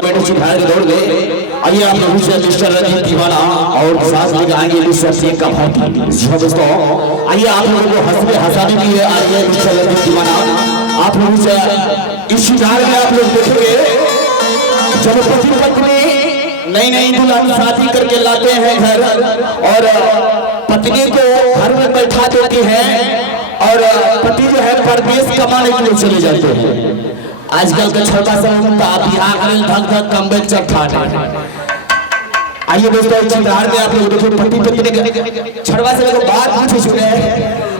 बेटे सुधार के दौड़ गए। आइए आप लोगों से मिस्टर रंजीत दीवाना और साथ में गाएंगे मिस्टर सिंह का भाती। दोस्तों आइए आप लोगों को हंसने हंसाने के लिए आइए मिस्टर रंजीत दीवाना। आप लोगों से इस सुधार में आप लोग देखेंगे जब पति पत्नी नई नई दुल्हन शादी करके लाते हैं घर और पत्नी को घर में बैठा देती है और पति जो है परदेश कमाने के लिए चले जाते हैं। आजकल का छोटा सा बिहार में धक धक कम चट्टान। आइए दोस्तों चिंतार में आप लोग देखो पति पत्नी छड़वा से लोग बात पूछे सुने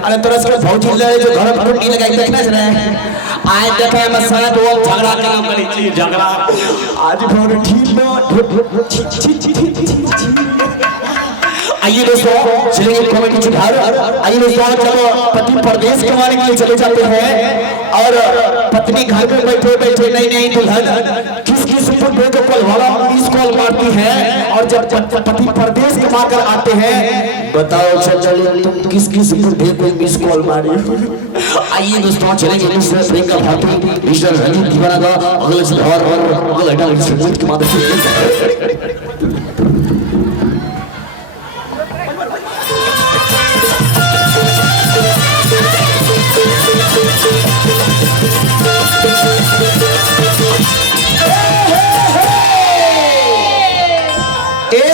अरे तरह से बहुत ही लड़े जो घर पर नहीं लगाई देखना सुने आए देखे मैं साथ वो झगड़ा का नाम करी झगड़ा आज बहुत ठीक ना आइए दोस्तों चलिए कमेटी सुधार। आइए दोस्तों जब पति परदेश कमाने के लिए चले जाते हैं और पत्नी घर में बैठे बैठे नई नई दुल्हन किस किस को कॉल वाला मिस कॉल मारती है और जब पति परदेश कमा कर आते हैं बताओ चल तुम किस किस को मिस कॉल मारी। आइए दोस्तों चलेंगे मिस्टर सिंह का भाती मिस्टर रंजीत दीवाना का अगले सुधार और अगले डायलॉग संगीत के माध्यम से।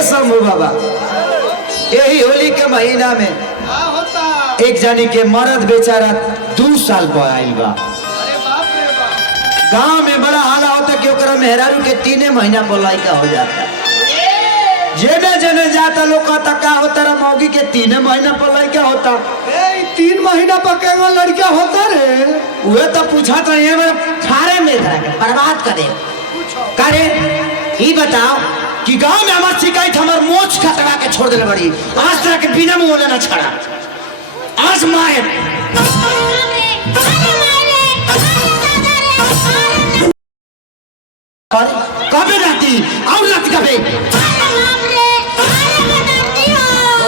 शंभू बाबा यही होली के महीना में एक जानी के मर्द बेचारा 2 साल पर आयल बा। गांव में बड़ा हाला होता कि ओकरा मेहरारू के 3 महीना पर लड़का हो जाता। जेने जेने जाता लोग कहता का होता रे मौगी के 3 महीना पर लड़का होता। 3 महीना पर केगो लड़का होता रे उहे तो पूछत रहे मेरे फारे में बर्बाद करे करे ही बताओ कि गांव में हमार शिकायत हमार मोच कटवा के छोड़ देने बड़ी आज तरह के बिना मुंह ना छड़ा आज माए कबे राती और रात कबे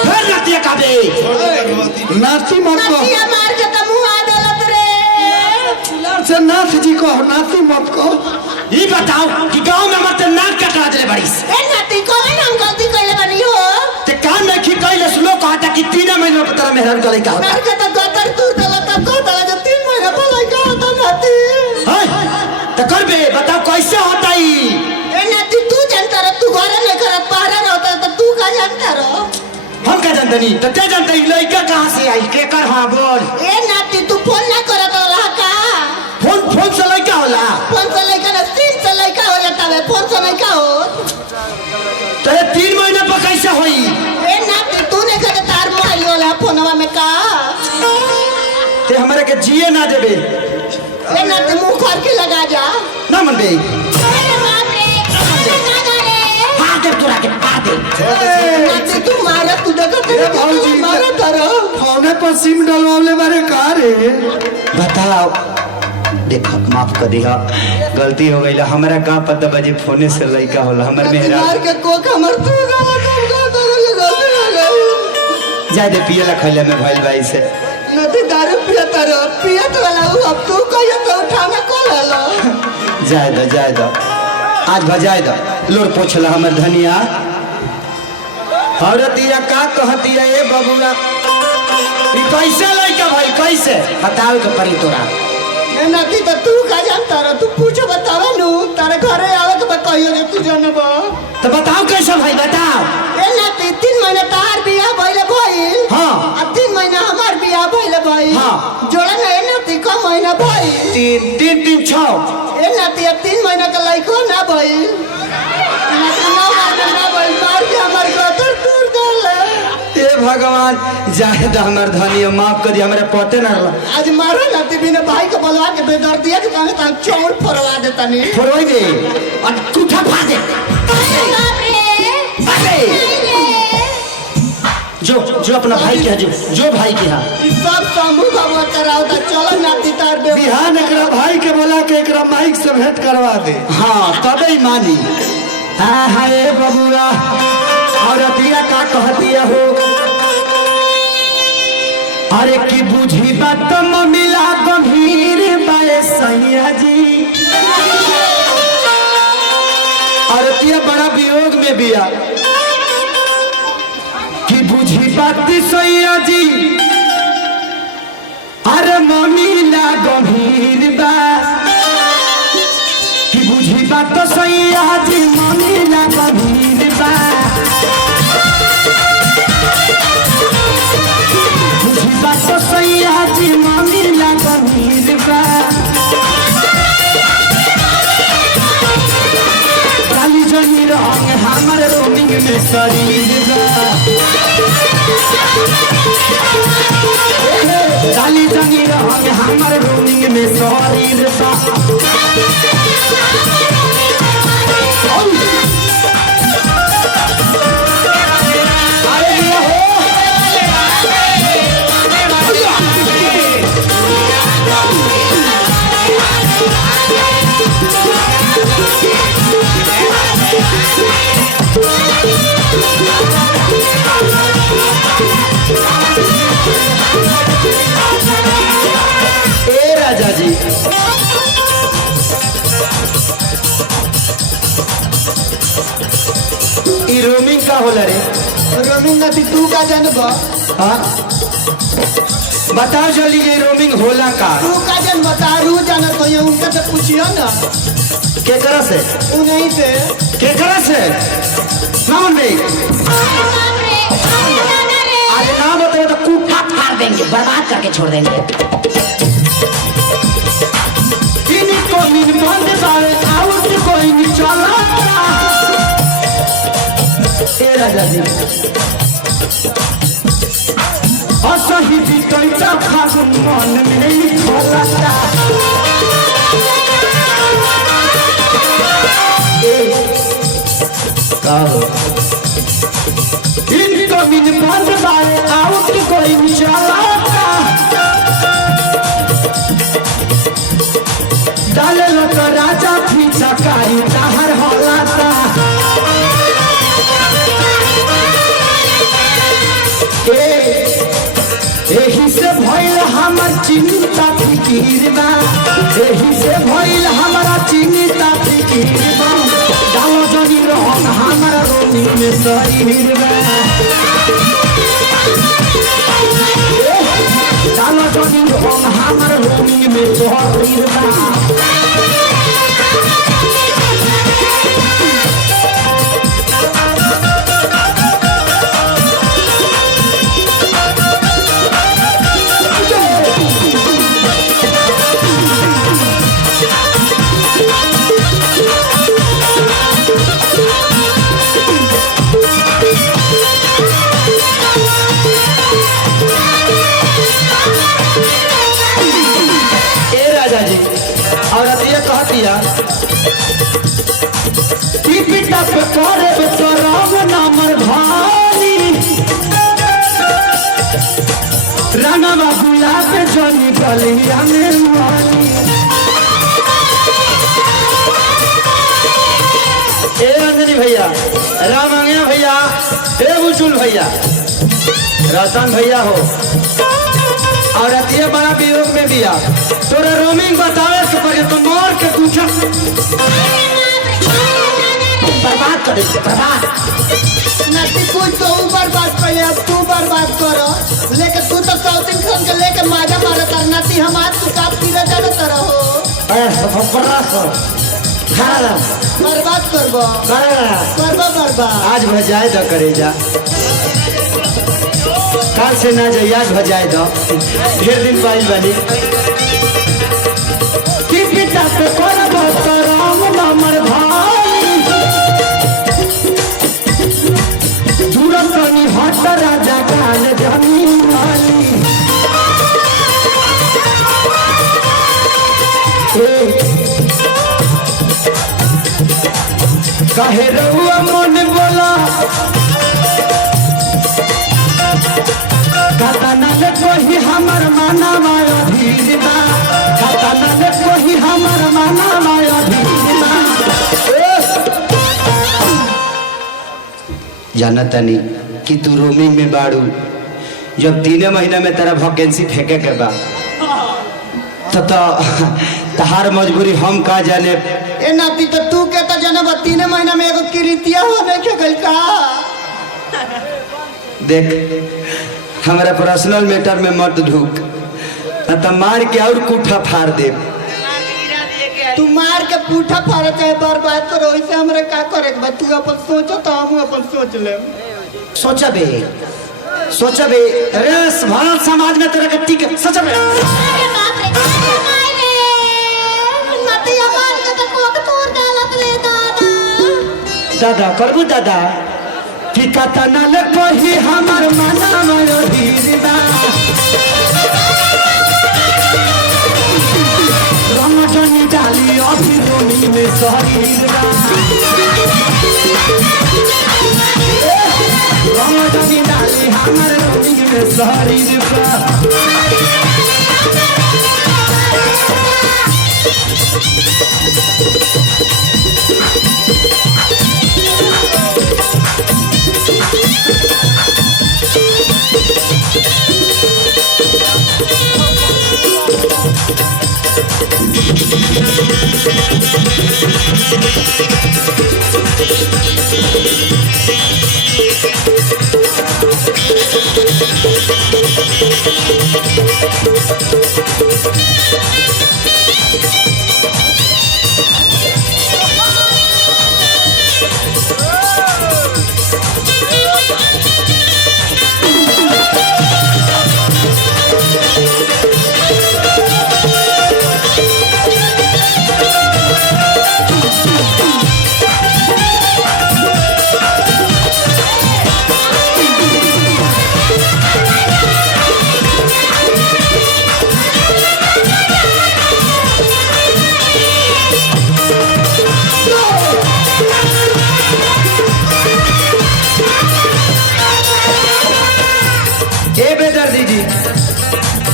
फिर राती कबे नाती मत को मार के त मुंह आ दलत रे से नाथ जी को नाती मत को ये बताओ कि गांव में हमारे नाक कटवा देले बड़ी ए नाती को हम गलती कइले बनी हो ते काम में की कइले सुनो कहता कि 3 महीना पर तेरा मेहरान का लड़का होता मार के त गतर तू दलत को दलत 3 महीना पर लड़का होता नाती हां तो करबे बताओ कैसे होता ही ए नाती तू जानता रे तू घर में करत पारा होता तो तू का जानता रो हम का जानता नहीं तो क्या जानता ही लड़का कहां से आई के कर हां बोल ए नाती तू फोन ना करत होला का फोन से लड़का होला फोन से लड़का ना 3 से लड़का हो जाता है फोन से नहीं का हो तो 3 महीना पर कैसे होई ए नाती तू ने कहे तार मोबाइल वाला फोनवा में का ते हमारे के जिए ना देबे ए नाती मुंह खोल के लगा जा ना मन बे अरे बाप रे हां दे तोरा के आ दे नाती तू मारा तू देखत ए भौजी मारा तारो फोने पर सिम डलवाले बारे का रे बताओ देखो माफ कर दिया गलती हो गई हमरा का पता बजे फोने से लड़का होला हमर मेहरा मार के कोक हमर तू गाला कम का तो गलती हो गई जाय दे पियला खैले में भइल भाई से नदी दारू पियत वाला हूँ अब तू कहियो तो उठाना को लो जाय दो आज बजाय दो लोर पोछला हमर धनिया औरतिया का कहतिया ए बबुआ ई कैसे लइका भाई कैसे बताओ के परी तोरा ए नदी तो तू का जानता रे तू पूछो बतावा नु तारे घरे आवे के कहियो जे तू जानबो तो बताओ कैसे भाई बताओ ए नदी 3 महीना तार बियाह भइले भइल हां अब 3 महीना हमार बियाह भइले भइल हां जोड़ा ना ए नदी का महीना भइल 3 6 ए नदी अब 3 महीना का लइको ना भइल नदी ना भइल मार के हमार गटर दूर देले ए भगवान जाहे द हमर धनिया माफ कर दी हमरा पते ना रहा आज मारो नदी बिना भाई को बोलवा के बेदर्दिया के संगे ता चौर फरवा देता नी फोड़वाई दे और कुठा फा दे बाप रे जो अपना भाई के जो भाई के हां सब शंभू बाबा कराओ ता चलो नाती तार बे बिहान एकरा भाई के बोला के एकरा माइक से भेंट करवा दे हां तबे मानी हां हाय बबुआ औरतिया का कहतिया हो अरे की बुझी बात मिला गंभीर बाए सैया जी औरतिया बड़ा वियोग में बिया कि बुझी बात सैया जी अरे ममीला गंभीर बा कि बुझी बात सैया जी ममीला गंभीर बा बुझी बात सैया जी ममीला गंभीर बा काली जनी रंग हमारे रोमिंग में शरीर बा काली जनी रंग हमारे रोमिंग में शरीर बा ए राजा जी ई रोमिंग का होला रे रोमिंग नती तू का जानबो हाँ बताओ जल्दी ये रोमिंग होला का तू का जान बता रू जानत हो ये उनका से पूछियो ना केकरा से उन्हीं से केकरा से नाम दे अरे ना बताओ तो कूठा फाड़ देंगे, बर्बाद करके छोड़ देंगे। इनको मिन बंद बारे आउट कोई नहीं चला ए राजा जी असही भी कैसा फागुन मन में नहीं खोलता इनको मिन बंद बारे आउट कोई नहीं चलाता डाले लोग राजा पीछा कारी ताहर होलाता एही से भइल हमर चिंता फिकीर बा एही से भइल हमरा चिंता फिकीर बा डालो जनी रहन हमरा रोनी में शरीर बा डालो जनी रहन हमरा रोनी में शरीर बा कहतिया पिता पे करे बेचराम नामर भारी राना गुलाब जनी गलिया में मारी ए अंजनी भैया राम आंगया भैया ए बुचुल भैया रतन भैया हो और अतिया बड़ा वियोग में दिया तोरा रोमिंग बतावे के पड़े तो मोर के पूछा बर्बाद कर दे, बर्बाद। नती कुछ तो ऊपर बात पहले अब तू बर्बाद करो लेके तू तो साउथिंग खान के लेके माजा मारा कर नती हम आज तू काप पीला जाना तरह हो बर्बाद करबो बर्बाद आज भजाए द करे जा काल से ना जाइए आज भजाए दो ढेर दिन पाइल बानी पिता पे करबो तो राम नामर भाई दूरत नहीं हट राजा काल जमीन वाली कहे रहुआ मन बोला खतनल कोई हमर माना माया धीरना खतनल कोई हमर माना माया धीरना जानता नहीं कि तू रोमिंग में बाड़ू जब 3 महीना में तेरा वैकेंसी फेंके के बा तो तहार मजबूरी हम का जाने ए नाती तो तू के तो जनम 3 महीना में एगो कृतिया होने के गइल का। देख हमारा पर्सनल मैटर में मत ढूक, न तो मार के और कूठा फाड़ दे। तू मार के पूठा फाड़ चाहे बर्बाद करो, वैसे हमरे का करे के बा। तू अपन सोचो तो हम अपन सोच ले। सोचबे सोचबे अरे भारत समाज में तेरा गट्टी के सोचबे। अरे बाप रे माय रे नतिया मार के तो कोक तोड़ डालत ले दादा। दादा करबू दादा कि कतना ले पही हमर मना मयो धीरदा रमजनी डाली अभी रोनी में शरीरदा रमजनी डाली हमर रोनी में शरीरदा।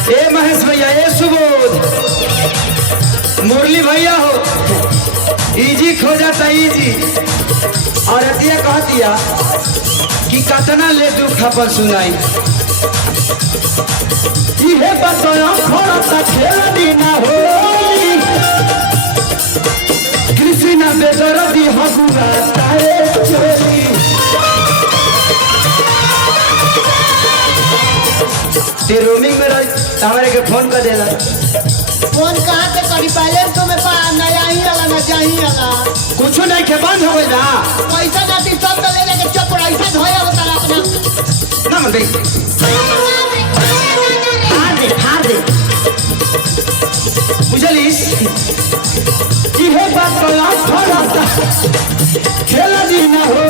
ए महेश भैया, ए सुबोध, मुरली भैया हो, इजी खोजा था इजी। और अतिया कह दिया कि कतना ले दुख अपन सुनाई। इहे बतया थोड़ा सा खेल दीना हो कृष्णा बेदर्दी हगुआ तारे चोरी। ते रोमिंग में हमारे के फोन कर देला। फोन कहाँ से करी, पहले तो मैं नया ही आला ना जाही आला। कुछ नहीं के बंद हो गई ना। पैसा जाती सब तो ले लेके चुप रहा, ऐसा धोया होता है अपना। ना मत हार दे बुझलिस। इहे बात को आज थोड़ा सा खेला दी ना हो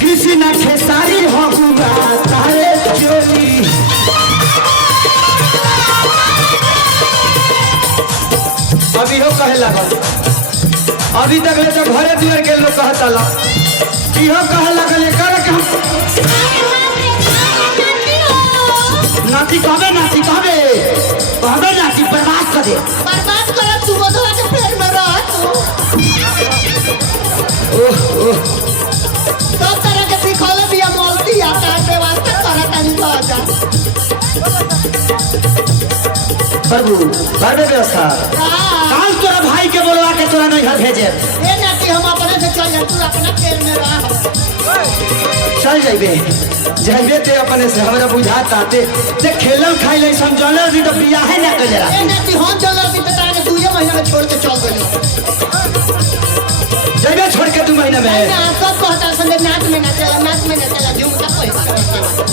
किसी ना खेसारी हगुआ तारे चोरी। अभी हो कहे लगल, अभी तक ले तो घरे दुआर के लोग कहता ला इहो कहे लगल कर नाती कहबे नाती कहबे कहबे नाती बर्बाद कर दे। बर्बाद कर तू बोधवा के पेट में रह तू। ओह सब तरह के सिखौले दिया मोलती आता है वास्ते करता नहीं तो आजा। प्रभु कर दे व्यवस्था। काल तोरा भाई के बोलवा के तोरा नहीं घर भेजे। ए नाती हम अपने से चल जा, तू अपना पेट में रह। चल जाइबे जाइबे ते अपने से हमरा बुझाता ते खेलल खाइले समझले नहीं तो बियाह ना कर जरा। ए नाती हम चल अभी बता के 2 महीना में छोड़ के चल गए। जाइबे छोड़ के 2 महीना में। ना सब कहता संगे नाच में ना चला झूठा पैसा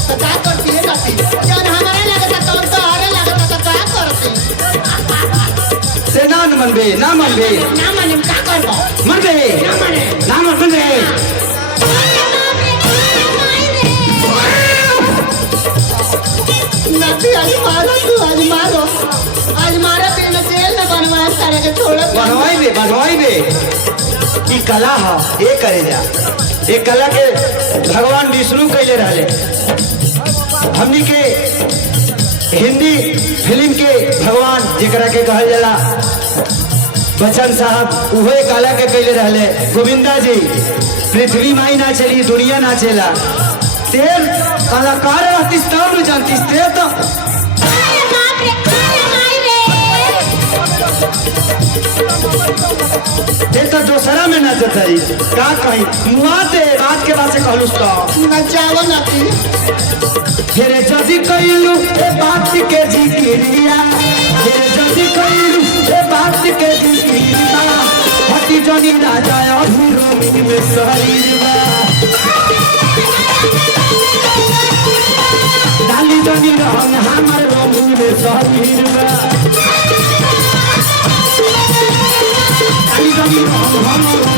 तो का करती है नाती। जब हमारा लगता तो अरे लगता तो का करती। से ना मनबे ना मनबे ना माने का करबो मनबे ना माने ना मनबे। नाती आज मारो तू आज मारा बिना जेल में बनवा सारे के छोड़ बनवाई बे ई कला है ये करे जा। ये कला के भगवान विष्णु कैले रहले। हमनी के हिंदी फिल्म के भगवान जेकरा के कहल जाला बच्चन साहब उहो कला के कैले रहले। गोविंदा जी पृथ्वी माई ना चली दुनिया ना चला तेर कलाकार रहती तब न जानती ते तो। अरे बाप रे माय रे सही का कहीं मुआ दे बात के बाद से कहलुस तो नचावा नाती फिर जदी कइलू ए बात के जिक्रिया फिर जदी कइलू ए बात के जिक्रिया हटी जनी राजा अभिरोमी में शरीरवा डाली जनी रंग हमर रोमी में शरीरवा डाली जनी रंग हमर